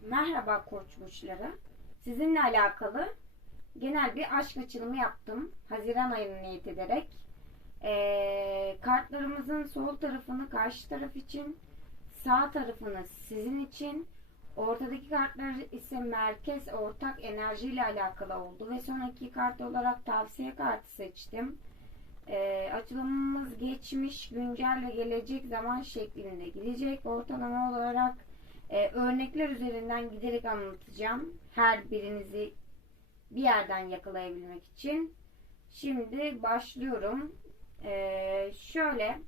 Merhaba koç burçları. Sizinle alakalı genel bir aşk açılımı yaptım. Haziran ayını niyet ederek. Ee, kartlarımızın sol tarafını karşı taraf için, sağ tarafını sizin için, ortadaki kartlar ise merkez ortak enerjiyle alakalı oldu ve son iki kart olarak tavsiye kartı seçtim. Ee, açılımımız geçmiş, güncel ve gelecek zaman şeklinde gidecek. Ortalama olarak e, örnekler üzerinden giderek anlatacağım. Her birinizi bir yerden yakalayabilmek için. Şimdi başlıyorum. Ee, şöyle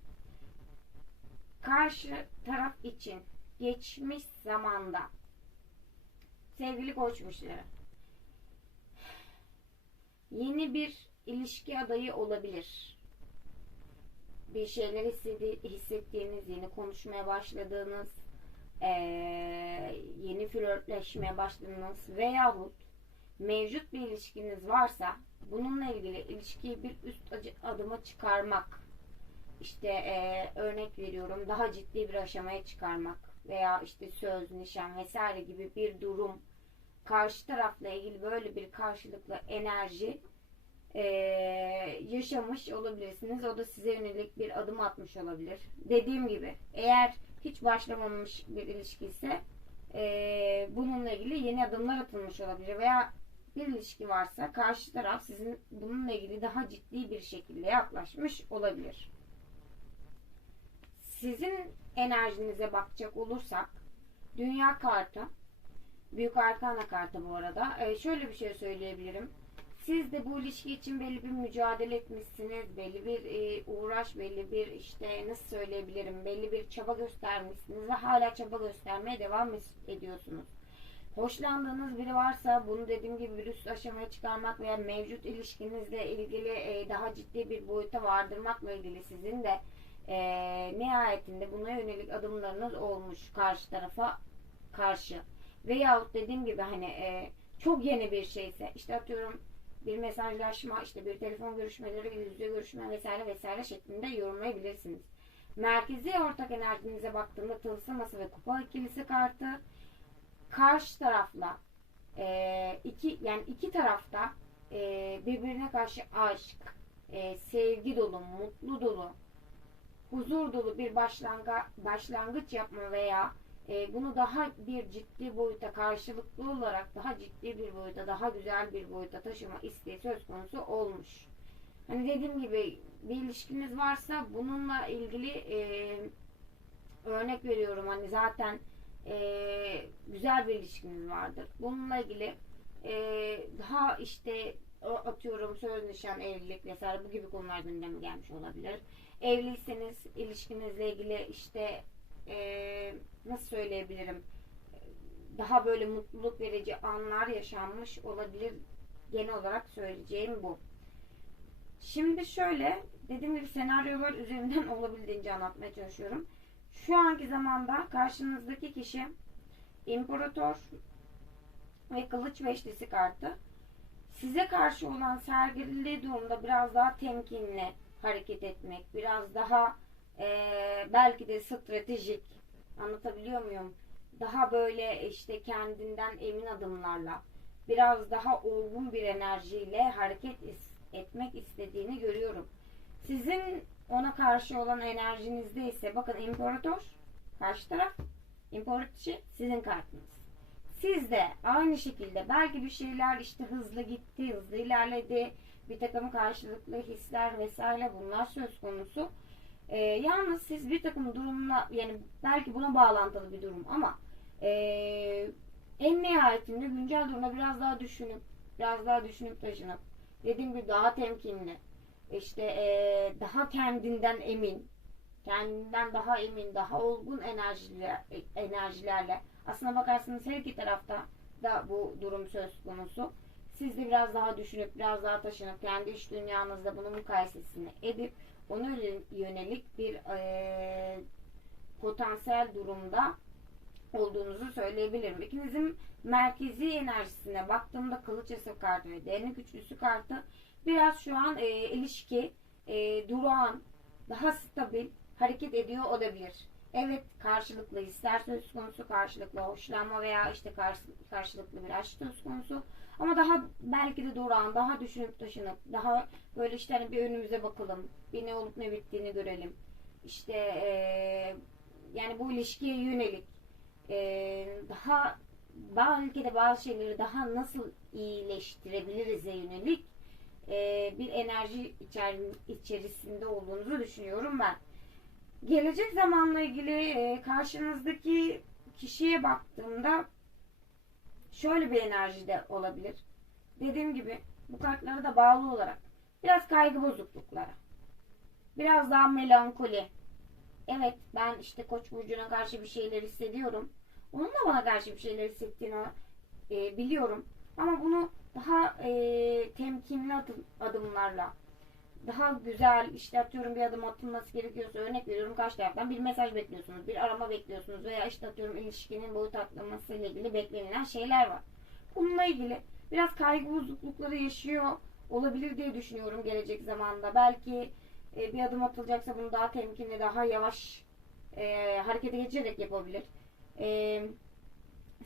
karşı taraf için geçmiş zamanda sevgili koçmuşları yeni bir ilişki adayı olabilir. Bir şeyler hissettiğiniz, yeni konuşmaya başladığınız, eee, yeni flörtleşmeye başladığınız veyahut mevcut bir ilişkiniz varsa bununla ilgili ilişkiyi bir üst adıma çıkarmak işte eee, örnek veriyorum daha ciddi bir aşamaya çıkarmak veya işte söz, nişan vesaire gibi bir durum karşı tarafla ilgili böyle bir karşılıklı enerji eee, yaşamış olabilirsiniz. O da size yönelik bir adım atmış olabilir. Dediğim gibi eğer hiç başlamamış bir ilişki ise eee, bununla ilgili yeni adımlar atılmış olabilir veya bir ilişki varsa karşı taraf sizin bununla ilgili daha ciddi bir şekilde yaklaşmış olabilir. Sizin enerjinize bakacak olursak dünya kartı büyük arkana kartı bu arada. Ee, şöyle bir şey söyleyebilirim. Siz de bu ilişki için belli bir mücadele etmişsiniz. Belli bir e, uğraş, belli bir işte nasıl söyleyebilirim, belli bir çaba göstermişsiniz ve hala çaba göstermeye devam ediyorsunuz. Hoşlandığınız biri varsa bunu dediğim gibi bir üst aşamaya çıkarmak veya mevcut ilişkinizle ilgili e, daha ciddi bir boyuta vardırmakla ilgili sizin de e, nihayetinde buna yönelik adımlarınız olmuş karşı tarafa karşı. Veyahut dediğim gibi hani e, çok yeni bir şeyse işte atıyorum bir mesajlaşma, işte bir telefon görüşmeleri, bir yüz yüze görüşme vesaire vesaire şeklinde yorumlayabilirsiniz. Merkezi ortak enerjinize baktığımda tılsım masa ve kupa ikilisi kartı karşı tarafla e, iki yani iki tarafta e, birbirine karşı aşk, e, sevgi dolu, mutlu dolu, huzur dolu bir başlanga, başlangıç yapma veya e, bunu daha bir ciddi boyuta karşılıklı olarak daha ciddi bir boyuta, daha güzel bir boyuta taşıma isteği söz konusu olmuş. Hani dediğim gibi bir ilişkiniz varsa bununla ilgili e, örnek veriyorum hani zaten e, güzel bir ilişkiniz vardır. Bununla ilgili e, daha işte atıyorum söz nişan evlilik vesaire bu gibi konular gündeme gelmiş olabilir. Evliyseniz ilişkinizle ilgili işte e, nasıl söyleyebilirim daha böyle mutluluk verici anlar yaşanmış olabilir genel olarak söyleyeceğim bu. Şimdi şöyle dediğim gibi senaryolar üzerinden olabildiğince anlatmaya çalışıyorum. Şu anki zamanda karşınızdaki kişi imparator ve kılıç beşlisi kartı size karşı olan sergilediği durumda biraz daha temkinli hareket etmek, biraz daha eee, belki de stratejik anlatabiliyor muyum? Daha böyle işte kendinden emin adımlarla biraz daha olgun bir enerjiyle hareket etmek istediğini görüyorum. Sizin ona karşı olan enerjinizde ise bakın imparator karşı taraf imparatorçi sizin kartınız. Siz de aynı şekilde belki bir şeyler işte hızlı gitti, hızlı ilerledi. Bir takım karşılıklı hisler vesaire bunlar söz konusu. Ee, yalnız siz bir takım durumla yani belki buna bağlantılı bir durum ama ee, en nihayetinde güncel durumda biraz daha düşünüp biraz daha düşünüp taşınıp dediğim gibi daha temkinli işte ee, daha kendinden emin kendinden daha emin daha olgun enerjiler, enerjilerle aslına bakarsanız her iki tarafta da bu durum söz konusu. Siz de biraz daha düşünüp biraz daha taşınıp kendi iş dünyanızda bunun mukayesesini edip ona yönelik bir eee, potansiyel durumda olduğunuzu söyleyebilirim. İkinizin merkezi enerjisine baktığımda kılıç ası kartı ve değnek üçlüsü kartı biraz şu an eee, ilişki eee durağan, daha stabil hareket ediyor olabilir. Evet karşılıklı ister konusu karşılıklı hoşlanma veya işte karşı- karşılıklı bir aşk söz konusu. Ama daha belki de durağan, daha düşünüp taşınıp, daha böyle işte hani bir önümüze bakalım, bir ne olup ne bittiğini görelim. İşte eee, yani bu ilişkiye yönelik eee, daha belki de bazı şeyleri daha nasıl iyileştirebiliriz'e yönelik eee, bir enerji içer- içerisinde olduğunuzu düşünüyorum ben. Gelecek zamanla ilgili eee, karşınızdaki kişiye baktığımda şöyle bir enerji de olabilir. Dediğim gibi bu kartlara da bağlı olarak biraz kaygı bozukluklara, biraz daha melankoli. Evet ben işte Koç burcuna karşı bir şeyler hissediyorum. Onun da bana karşı bir şeyler hissettiğini e, biliyorum. Ama bunu daha e, temkinli adım, adımlarla daha güzel işte atıyorum bir adım atılması gerekiyorsa örnek veriyorum karşı taraftan bir mesaj bekliyorsunuz, bir arama bekliyorsunuz veya işte atıyorum ilişkinin boyut atlaması ile ilgili beklenilen şeyler var. Bununla ilgili biraz kaygı bozuklukları yaşıyor olabilir diye düşünüyorum gelecek zamanda. Belki e, bir adım atılacaksa bunu daha temkinli, daha yavaş e, harekete geçerek yapabilir. E,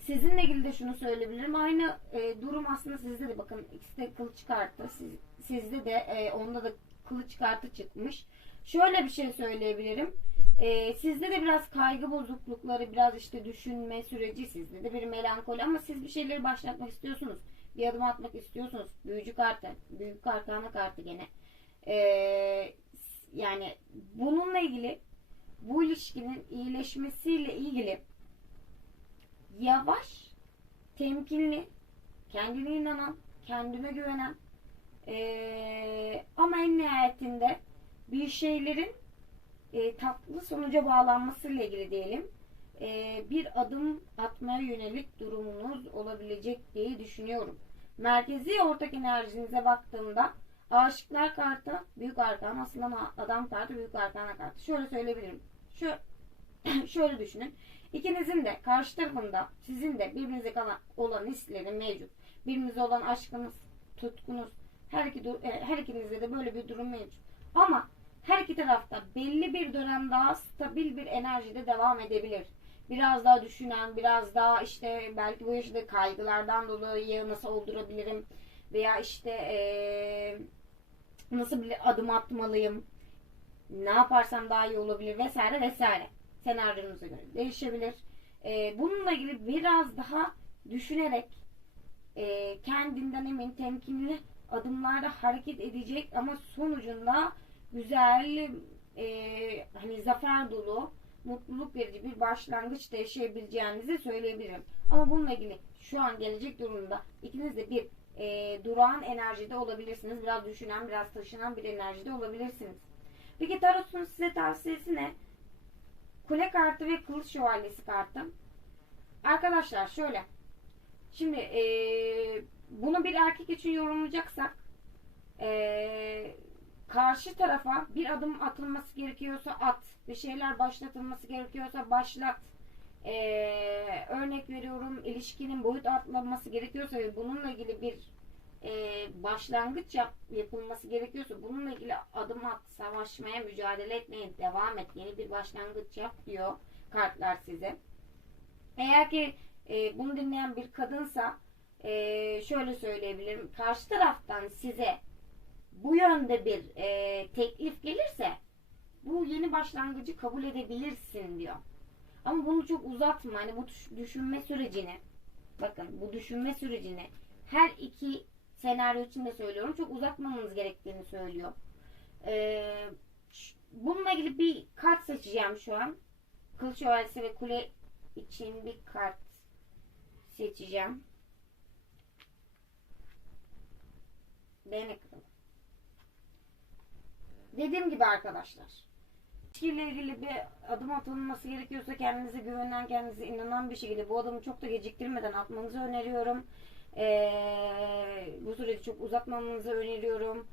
sizinle ilgili de şunu söyleyebilirim. Aynı e, durum aslında sizde de bakın ikisi de kılıç kartı. Siz, sizde de e, onda da kılıç kartı çıkmış. Şöyle bir şey söyleyebilirim. E, sizde de biraz kaygı bozuklukları, biraz işte düşünme süreci sizde de bir melankoli ama siz bir şeyleri başlatmak istiyorsunuz. Bir adım atmak istiyorsunuz. Büyücü kartı, büyük kartana kartı gene. E, yani bununla ilgili bu ilişkinin iyileşmesiyle ilgili yavaş, temkinli, kendine inanan, kendine güvenen eee, ama en nihayetinde bir şeylerin e, tatlı sonuca bağlanmasıyla ilgili diyelim e, bir adım atmaya yönelik durumunuz olabilecek diye düşünüyorum. Merkezi ortak enerjinize baktığımda aşıklar kartı büyük arkan aslında adam kartı büyük arkana kartı. Şöyle söyleyebilirim. Şu şöyle düşünün. İkinizin de karşı tarafında sizin de birbirinize olan hislerin mevcut. Birbirinize olan aşkınız, tutkunuz her iki e, her ikinizde de böyle bir durum mevcut. Ama her iki tarafta belli bir dönem daha stabil bir enerjide devam edebilir. Biraz daha düşünen, biraz daha işte belki bu yaşta kaygılardan dolayı nasıl oldurabilirim veya işte eee, nasıl bir adım atmalıyım, ne yaparsam daha iyi olabilir vesaire vesaire. Senaryonuza göre değişebilir. Ee, bununla ilgili biraz daha düşünerek e, kendinden emin, temkinli adımlarda hareket edecek ama sonucunda güzel, e, hani zafer dolu, mutluluk verici bir başlangıç da yaşayabileceğinizi söyleyebilirim. Ama bununla ilgili şu an gelecek durumda ikiniz de bir e, durağan enerjide olabilirsiniz. Biraz düşünen, biraz taşınan bir enerjide olabilirsiniz. Peki Tarot'un size tavsiyesi ne? Kule kartı ve kılıç şövalyesi kartı. Arkadaşlar şöyle. Şimdi eee, bunu bir erkek için yorumlayacaksak eee, karşı tarafa bir adım atılması gerekiyorsa at. Bir şeyler başlatılması gerekiyorsa başlat. Eee, örnek veriyorum ilişkinin boyut atlaması gerekiyorsa ve bununla ilgili bir e, başlangıç yap, yapılması gerekiyorsa bununla ilgili adım at, savaşmaya, mücadele etmeye devam et. Yeni bir başlangıç yap diyor kartlar size. Eğer ki e, bunu dinleyen bir kadınsa e, şöyle söyleyebilirim. Karşı taraftan size bu yönde bir e, teklif gelirse bu yeni başlangıcı kabul edebilirsin diyor. Ama bunu çok uzatma. Hani bu düş- düşünme sürecini bakın bu düşünme sürecini her iki senaryo için de söylüyorum. Çok uzatmamanız gerektiğini söylüyor. Ee, bununla ilgili bir kart seçeceğim şu an. Kılıç Şövalyesi ve Kule için bir kart seçeceğim. Değnek kralı. Dediğim gibi arkadaşlar. İlişkiyle ilgili bir adım atılması gerekiyorsa kendinize güvenen, kendinize inanan bir şekilde bu adımı çok da geciktirmeden atmanızı öneriyorum. Ee, bu süreci çok uzatmamanızı öneriyorum.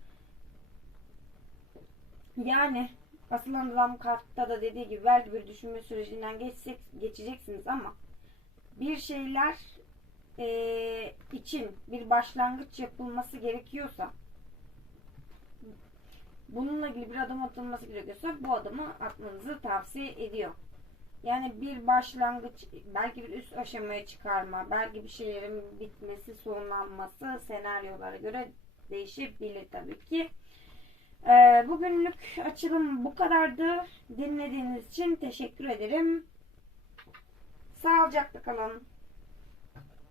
Yani asılan adam kartta da dediği gibi belki bir düşünme sürecinden geçsek, geçeceksiniz ama bir şeyler ee, için bir başlangıç yapılması gerekiyorsa bununla ilgili bir adım atılması gerekiyorsa bu adımı atmanızı tavsiye ediyor. Yani bir başlangıç, belki bir üst aşamaya çıkarma, belki bir şeylerin bitmesi, sonlanması senaryolara göre değişebilir tabii ki. Ee, bugünlük açılım bu kadardı. Dinlediğiniz için teşekkür ederim. Sağlıcakla kalın.